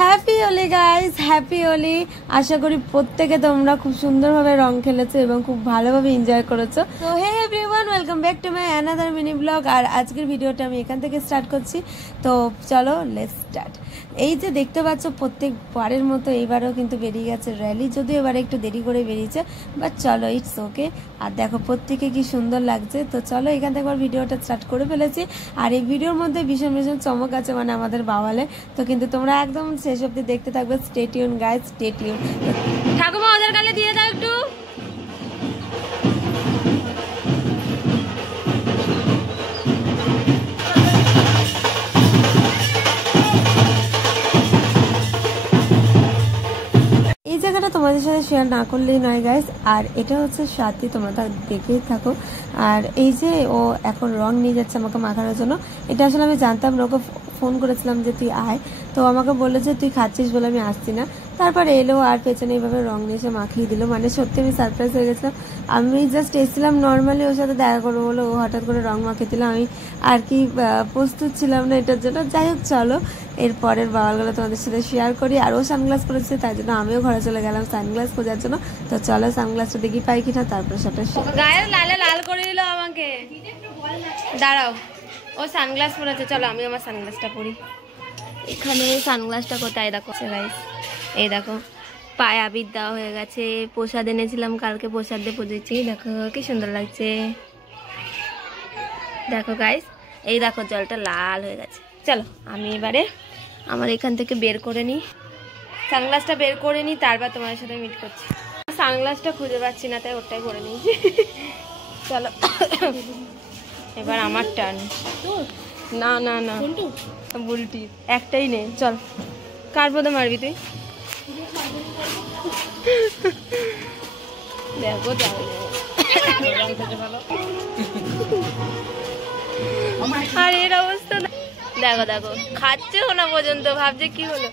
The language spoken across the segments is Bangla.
Happy Holi guys, happy Holi. আশা করি প্রত্যেকে তোমরা খুব সুন্দরভাবে রং খেলেছো এবং খুব ভালোভাবে এনজয় করেছো। তো hey everyone, welcome back to my another mini blog. আর আজকের ভিডিওটা আমি এখান থেকে স্টার্ট করছি। তো চলো লেটস স্টার্ট। এই যে দেখতে পাচ্ছ প্রত্যেকবারের মতো এইবারও কিন্তু বেরিয়ে গেছে র্যালি, যদিও এবারে একটু দেরি করে বেরিয়েছে, বাট চলো ইটস ওকে। আর দেখো প্রত্যেকে কি সুন্দর লাগছে। তো চলো এখান থেকে আবার ভিডিওটা স্টার্ট করে ফেলেছি। আর এই ভিডিওর মধ্যে ভীষণ ভীষণ চমক আছে, মানে আমাদের বাওয়ালে। তো কিন্তু তোমরা একদম শেষ অব্দি দেখতে থাকবে। Stay tune guys, stay tune. ঠাকুমা ওদের গালে দিয়ে দাও একটু। এই জায়গাটা তোমাদের সাথে শেয়ার না করলেই নয় গাইস। আর এটা হচ্ছে সাথী, তোমরা দেখেই থাকো। আর এই যে ও এখন রং নিয়ে যাচ্ছে আমাকে মাখানোর জন্য। এটা আসলে আমি জানতাম না, ওকে ফোন করেছিলাম যে তুই আয়, তো আমাকে বললো যে তুই খাচ্ছিস বলে আমি আসছি না। তারপরে এলো আর পেছনে এইভাবে রং নিয়ে এসে মাখিয়ে দিল। মানে সত্যি আমি সারপ্রাইজ হয়ে গেছিলাম। আমি জাস্ট এসেছিলাম নর্মালি ওর সাথে দেখা করবো বলে, ও হঠাৎ করে রং মাখিয়ে দিলাম। আমি আর কি প্রস্তুত ছিলাম না এটার জন্য। যাই হোক চলো এর পরের বাওয়ালগুলো তোমাদের সাথে শেয়ার করি। আর ও সানগ্লাস পরেছে, তাই জন্য আমিও ঘরে চলে গেলাম সানগ্লাস খোঁজার জন্য। তো চলো সানগ্লাসটা দেখি পাই কিনা, তারপরে সেটা গায়ের লালে লাল করে দিল আমাকে। দাঁড়াও, ও সানগ্লাস পরেছে, চলো আমি আমার সানগ্লাসটা পরি। এখানে সানগ্লাসটা কোথায় দেখো গাইস, এই দেখো পায়ে আবির দেওয়া হয়ে গেছে। প্রসাদ এনেছিলাম কালকে, প্রসাদ দিয়ে পুজোচ্ছি। দেখো কি সুন্দর লাগছে, দেখো গাইস। এই দেখো জলটা লাল হয়ে গেছে। চলো আমি এবারে আমার এখান থেকে বের করে নিই, সানগ্লাসটা বের করে নিই, তারপর তোমার সাথে মিট করছি। সানগ্লাসটা খুঁজে পাচ্ছি না, তাই ওটাই করে নিই। চলো এবার আমার টার্ন। না না না বুলটি একটাই নে, চল। কার পদে মারবি তুই? দেখো আর এর অবস্থা দেখো, দেখো খাচ্ছে না পর্যন্ত, ভাবছে কি হলো।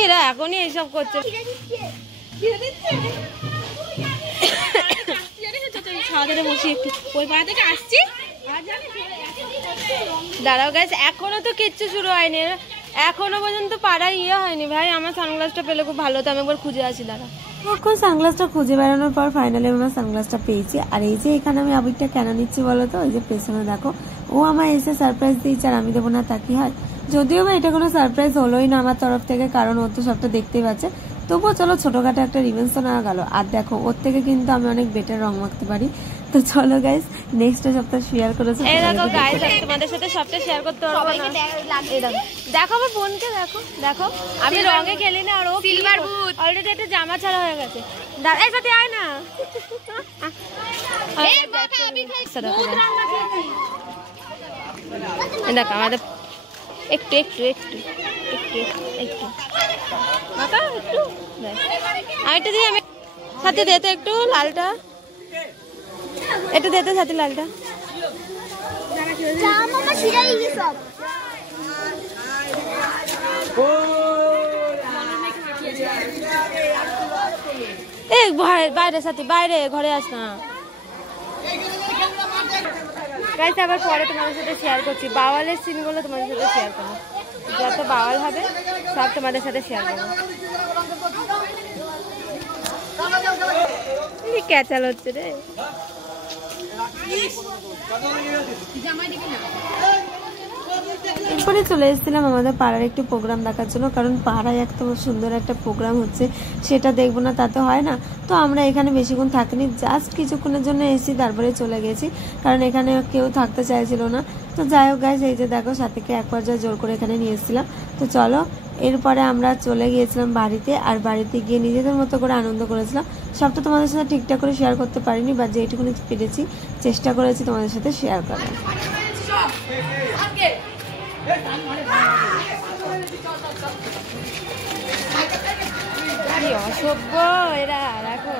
এরা এখনই এইসব করছে। দাঁড়াও গাইস, এখনো তো কিচ্ছু শুরু হয়নি, এখনো পর্যন্ত পাড়ায় হয়নি। ভাই আমার সানগ্লাসটা পেলে খুব ভালো হতো, আমি একবার খুঁজে আসি। দাঁড়া, সানগ্লাসটা খুঁজে বেড়ানোর পর ফাইনালি আমার সানগ্লাসটা পেয়েছি। আর এই যে এখানে আমি আবিরটা কেন নিচ্ছি বলো তো, ওই যে পেছনে দেখো ও আমায় এসে সারপ্রাইজ দিয়েছে, আর আমি দেবো না তা কি হয়? যদিও বা এটা কোনো সারপ্রাইজ হলোই না আমার তরফ থেকে, কারণ ও তো সবটা দেখতেই পাচ্ছে। তবুও চলো ছোটখাটো একটা রিভেন্স তো নেওয়া গেল। আর দেখো ওর থেকে কিন্তু আমি অনেক বেটার রং মাখতে পারি। তো চলো গাইস নেক্সট সপ্তাহ শেয়ার করেছি। এই দেখো গাইস, আমি তোমাদের সাথে সবটা শেয়ার করতে পারবো না। এই দেখো, দেখো আমার বোনকে, দেখো দেখো আমি রঙে খেলি না, আর ও সিলভার বুট অলরেডি একটা জামা ছাড়া হয়ে গেছে। এই সাথে আয় না, দেখো আমাদের একটু একটু একটু একটু একটু মাথা একটু আরেকটা দিই আমি। সাথে দিতে একটু লালটা, একটু দিতে সাথে লালটা। এই বাইরে সাথে, বাইরে ঘরে আস না গাইস। আবার পরে তোমাদের সাথে শেয়ার করছি বাওয়ালের সিনগুলো, তোমাদের সাথে শেয়ার করবো। যত বাওয়াল হবে সব তোমাদের সাথে শেয়ার করবো। ক্যাচাল হচ্ছে রে। এরপরে চলে এসেছিলাম আমাদের পাড়ার একটি প্রোগ্রাম দেখার জন্য, কারণ পাড়ায় এত সুন্দর একটা প্রোগ্রাম হচ্ছে, সেটা দেখবো না তা তো হয় না। তো আমরা এখানে বেশিক্ষণ থাকিনি, জাস্ট কিছুক্ষণের জন্য এসেছি, তারপরে চলে গেছি, কারণ এখানে কেউ থাকতে চাইছিল না। তো যাই হোক গাইস, এই যে দেখো সাথীকে এক পর্যায়ে জোর করে এখানে নিয়ে এসেছিলাম। তো চলো এরপরে আমরা চলে গিয়েছিলাম বাড়িতে। আর বাড়িতে গিয়ে নিজেদের মতো করে আনন্দ করেছিলাম। সবটা তোমাদের সাথে ঠিকঠাক করে শেয়ার করতে পারিনি, বা যেটুকুনি পেরেছি চেষ্টা করেছি তোমাদের সাথে শেয়ার করার। অসভ্য এরা, দেখো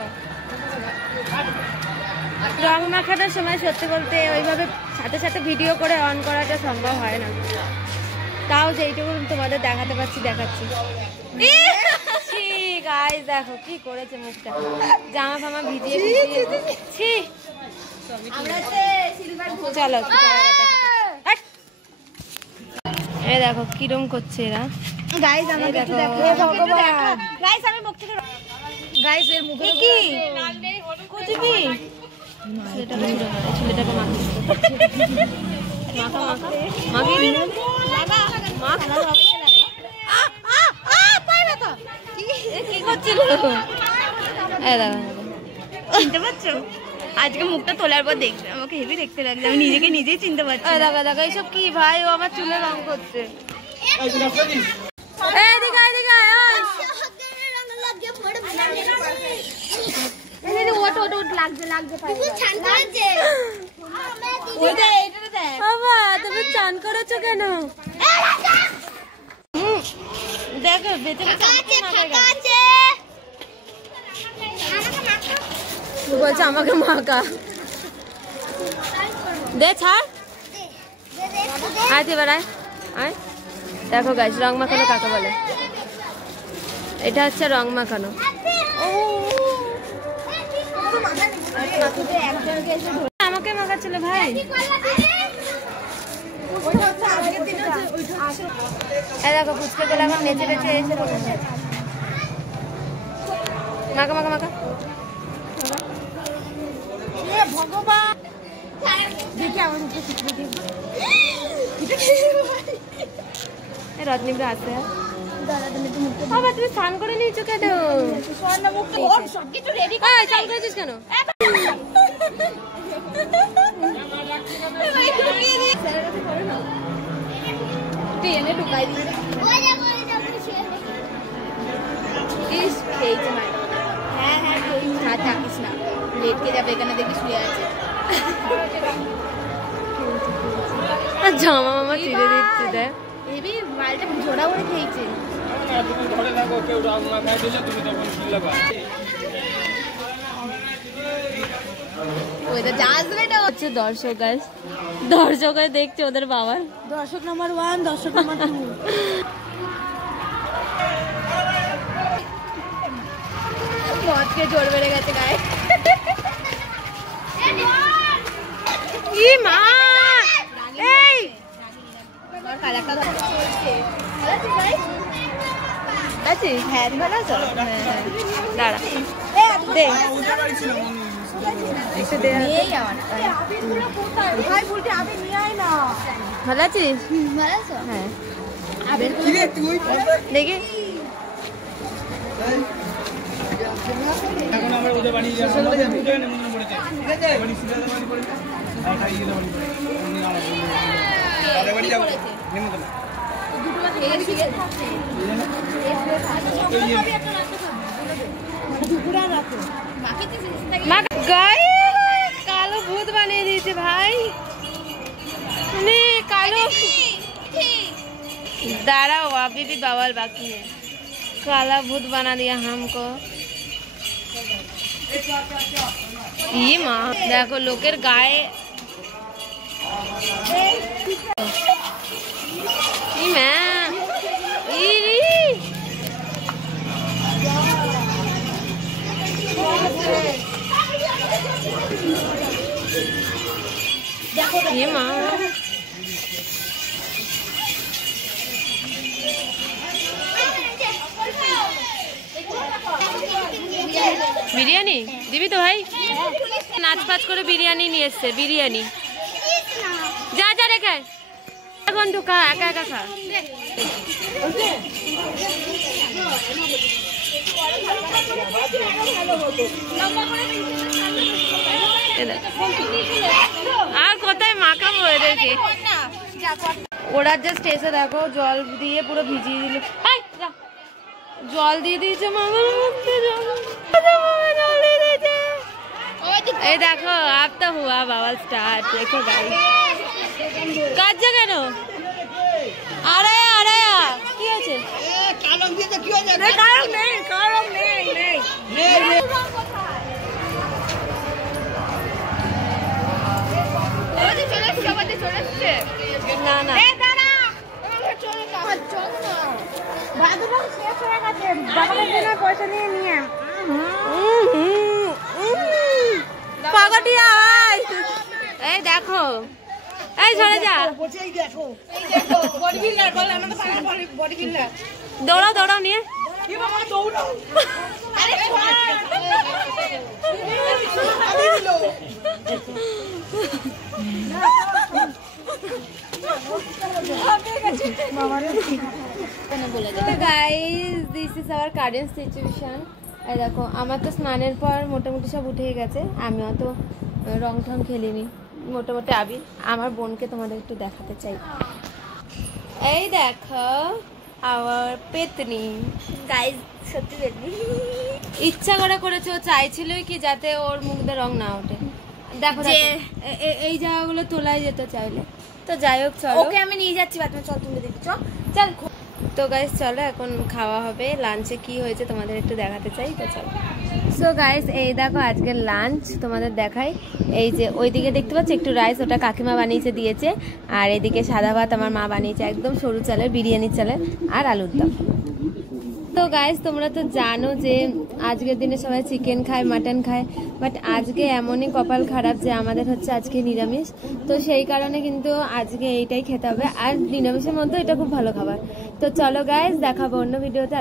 রং মাখানোর সময় সত্যি বলতে ওইভাবে সাথে সাথে ভিডিও করে অন করাটা সম্ভব হয় না। তাও যেইটুকু তোমাদের দেখাতে পারছি দেখাচ্ছি। গাইস দেখো কি করেছে মুখটা, জামা ফামা ভিজিয়ে ছি। চলো এই দেখো কিরম করছে এরা। গাইস আমাকে একটু দেখো ভগবান। গাইস আমি মুখ থেকে গাইস এর মুখে কি কুচি কি ছেলেটাকে মাখি মাখা মাখা মাখি লাগা মাখ আ আ আ পায় না তো কি করছিল? এই দেখো চিনতে পারছো? আজকে মুখটা তোলার পর দেখছো আমাকে হেভি দেখতে লাগছে, আমি নিজেকে নিজেই চিনতে পারছি। এই দেখো দেখো এইসব কি ভাই, ও আমার চুলে রং করছে। এইদিকে এইদিকে বাবা তুমি চান করেছো কেন? দেখো বেঁচে বলছে আমাকে মাখা দে ছাড়। আয় এবার আয় আয়। দেখো গাইস রং মাখানো কাকে বলে? এটা হচ্ছে রং মাখানো। আমাকে মাখাচ্ছিল ভাই। দেখো ফুচকে গেলে আমার নেচে নেচে এসে বসেছে। মাখা মাখা মাখা ভগবান দেখি আমার রজনীকে আছে। বাবা তুমি স্নান করে নিয়েছো কেন? স্নান করেছিস কেন? ট্রেনে ঢুকাই দিয়েছে। খেয়েছে মানে হ্যাঁ হ্যাঁ হাত থাকিস না, লেটকে যাবে এখানে দেখি শুয়ে আছে। জামা মামা চিড়ে দিচ্ছে দেখ। এবি মালটা জোড়া করে খেয়েছে। ওইটা যাসবে না হচ্ছে দর্শক গাইস, দর্শক হয়ে দেখছে ওদের বাবার। দর্শক নাম্বার 1, দর্শক নাম্বার 2। মদকে জোর বেড়ে গেছে গায়ে। কি মা এই আছি হ্যাঁ ভালো আছো? দাঁড়া দে একটু দে। ভালো আছিস? হ্যাঁ দেখি এখন আমরা ওদের বাড়ি পড়েছে বাড়ি যাবো কালো ভূত বানিয়ে দিয়েছে ভাই। কালো दाढ़ा अभी भी बवाल बाकी है। काला भूत बना दिया हमको। ये माँ देखो लोकेर गाये ये माँ বিরিয়ানি দিবি তো ভাই? নাচ পাচ করে বিরিয়ানি নিয়ে এসছে। বিরিয়ানি যা যা রেখে বন্ধু খা, একা একা খা। আর কোথায় মাখাবো এদেরকে? ওরা জাস্ট এসে দেখো জল দিয়ে পুরো ভিজিয়ে দিল। জল দিয়ে দিয়েছে মামার মধ্যে। এই দেখো আপ তো হুয়া বাবা স্টার্ট। দেখো গাড়ি কাজে কেন? আরে আরে কি আছে? কালম দিয়ে কি হয়ে যাবে? কালম নেই, কালম নেই নেই নেই। ওরে চলে সবাতে চলেছে। না না এ দাঁড়া, ওরে চলে না। চল না। বাদুরা শেষ হয়ে গেছে। বাবার জন্য পয়সা নিয়ে পাগটিয়া এই দেখো এই সরে যা, দৌড়াও দৌড়াও নিয়ে। Guys this is our current situation. এই দেখো আমার তো স্নানের পর মোটামুটি সব উঠে গেছে, আমি অত রং ঠং খেলিনি, মোটামুটি আবির। আমার বোনকে তোমাদের একটু দেখাতে চাই, এই দেখো আমার পেতনি গাইস, সত্যি পেতনি। ইচ্ছা করে করেছে, ও চাইছিলই কি যাতে ওর মুখ দিয়ে রং না ওঠে। দেখো এই জায়গাগুলো তোলাই যেত চাইলে, তো যাই হোক চলো, ওকে আমি নিয়ে যাচ্ছি বাথরুমে, চল তুমি দেখি, চল। তো গাইস চলো এখন খাওয়া হবে, লাঞ্চে কি হয়েছে তোমাদের একটু দেখাতে চাই, তো চলো। সো গাইস এই দেখো আজকের লাঞ্চ তোমাদের দেখাই। এই যে ওইদিকে দেখতে পাচ্ছ একটু রাইস, ওটা কাকিমা বানিয়েছে দিয়েছে, আর এদিকে সাদা ভাত আমার মা বানিয়েছে, একদম সরু চালের বিরিয়ানি চালের, আর আলুর দম। তো গাইস তোমরা তো জানো যে আজকের দিনে সবাই চিকেন খায়, মাটন খায়, বাট আজকে এমনই কপাল খারাপ যে আমাদের হচ্ছে আজকে নিরামিষ, তো সেই কারণে কিন্তু আজকে এইটাই খেতে হবে। আর নিরামিষের মধ্যে এটা খুব ভালো খাবার। তো চলো গাইস দেখাবো অন্য ভিডিওতে।